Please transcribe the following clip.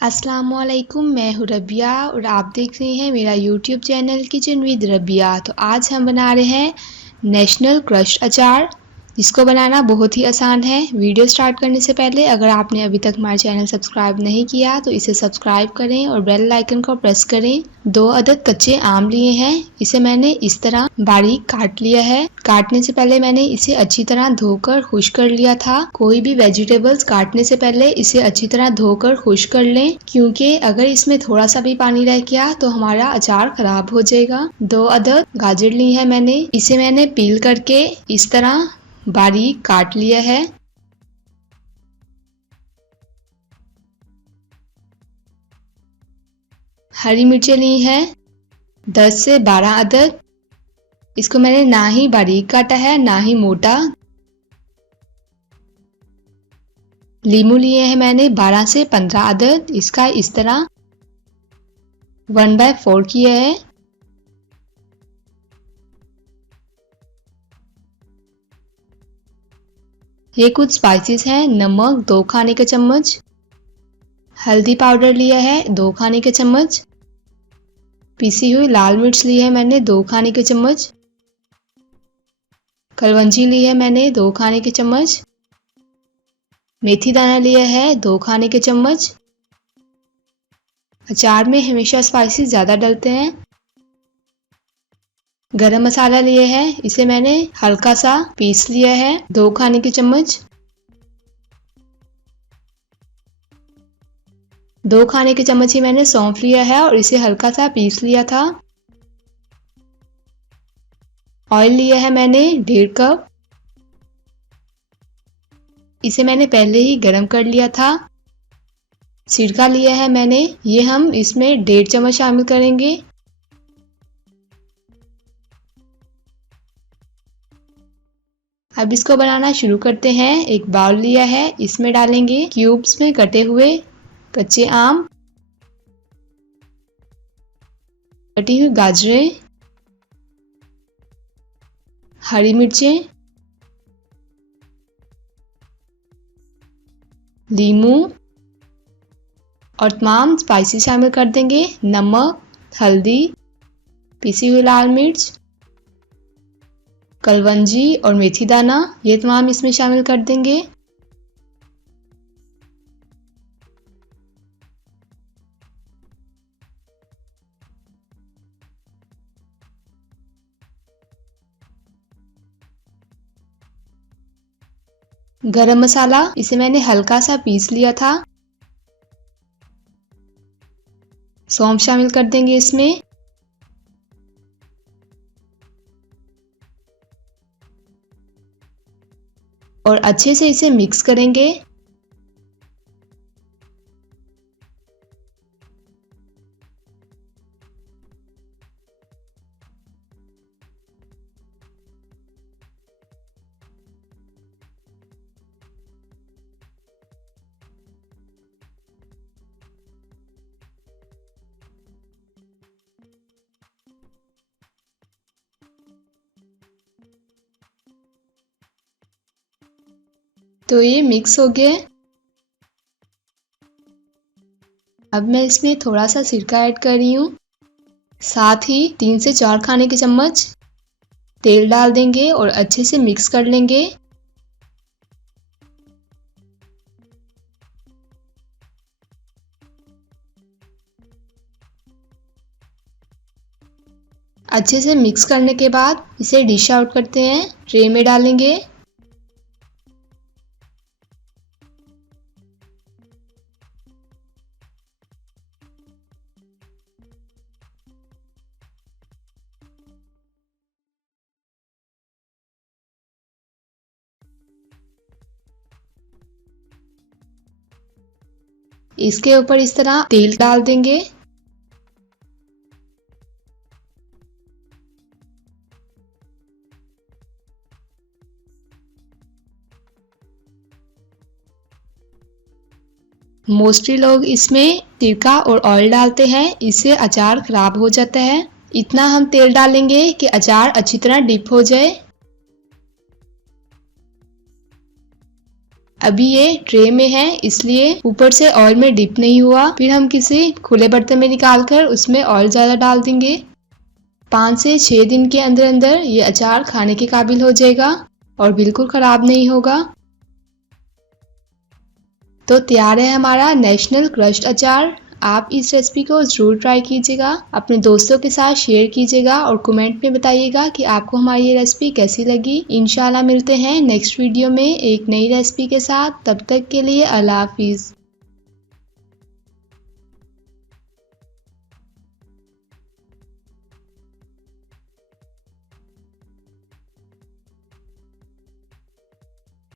अस्सलामुअलैकुम, मैं हूँ रबिया और आप देख रहे हैं मेरा YouTube channel kitchen with Rabia. तो आज हम बना रहे हैं नेशनल क्रश अचार, जिसको बनाना बहुत ही आसान है। वीडियो स्टार्ट करने से पहले अगर आपने अभी तक हमारा चैनल सब्सक्राइब नहीं किया तो इसे सब्सक्राइब करें और बेल आइकन को प्रेस करें। 2 अदद कच्चे आम लिए हैं, इसे मैंने इस तरह बारीक काट लिया है। काटने से पहले मैंने इसे अच्छी तरह धोकर खुश कर लिया था। कोई भी वेजिटेबल्स काटने से पहले इसे अच्छी तरह धोकर खुश कर लें, क्योंकि अगर इसमें थोड़ा सा भी पानी रह गया तो हमारा अचार खराब हो जाएगा। 2 अदद गाजर ली है मैंने, इसे मैंने पील करके इस तरह बारीक काट लिया है। हरी मिर्चें ली हैं 10 से 12 अदद, इसको मैंने ना ही बारीक काटा है ना ही मोटा। लीमू लिए हैं मैंने 12 से 15 अदद, इसका इस तरह 1/4 किया है। ये कुछ स्पाइसेस हैं, नमक 2 खाने के चम्मच, हल्दी पाउडर लिया है 2 खाने के चम्मच, पिसी हुई लाल मिर्च ली है मैंने 2 खाने के चम्मच, कलवंजी ली है मैंने 2 खाने के चम्मच, मेथी दाना लिया है 2 खाने के चम्मच। अचार में हमेशा स्पाइसेस ज़्यादा डलते हैं। गरम मसाला लिए है, इसे मैंने हल्का सा पीस लिया है 2 खाने के चम्मच। 2 खाने के चम्मच ही मैंने सौंफ लिया है और इसे हल्का सा पीस लिया था। ऑयल लिया है मैंने 1.5 कप, इसे मैंने पहले ही गरम कर लिया था। सिरका लिया है मैंने, ये हम इसमें 1.5 चम्मच शामिल करेंगे। अब इसको बनाना शुरू करते हैं। एक बाउल लिया है, इसमें डालेंगे क्यूब्स में कटे हुए कच्चे आम, कटी हुई गाजरें, हरी मिर्चें, लीमू और तमाम स्पाइसेस शामिल कर देंगे। नमक, हल्दी, पिसी हुई लाल मिर्च, कलवंजी और मेथी दाना, ये तमाम इसमें शामिल कर देंगे। गरम मसाला, इसे मैंने हल्का सा पीस लिया था। सौंफ शामिल कर देंगे इसमें। और अच्छे से इसे मिक्स करेंगे। तो ये मिक्स हो गया। अब मैं इसमें थोड़ा सा सिरका ऐड कर रही हूँ, साथ ही 3 से 4 खाने के चम्मच तेल डाल देंगे और अच्छे से मिक्स कर लेंगे। अच्छे से मिक्स करने के बाद इसे डिश आउट करते हैं, ट्रे में डालेंगे। इसके ऊपर इस तरह तेल डाल देंगे। मोस्टली लोग इसमें सिरका और ऑयल डालते हैं, इससे अचार खराब हो जाता है। इतना हम तेल डालेंगे कि अचार अच्छी तरह डिप हो जाए। अभी ये ट्रे में है इसलिए ऊपर से ऑयल में डिप नहीं हुआ। फिर हम किसी खुले बर्तन में निकालकर उसमें ऑयल ज़्यादा डाल देंगे। 5 से 6 दिन के अंदर अंदर ये अचार खाने के काबिल हो जाएगा और बिल्कुल ख़राब नहीं होगा। तो तैयार है हमारा नेशनल क्रश्ड अचार। आप इस रेसिपी को ज़रूर ट्राई कीजिएगा, अपने दोस्तों के साथ शेयर कीजिएगा और कमेंट में बताइएगा कि आपको हमारी ये रेसिपी कैसी लगी। इंशाल्लाह मिलते हैं नेक्स्ट वीडियो में एक नई रेसिपी के साथ। तब तक के लिए अल्लाह हाफिज़।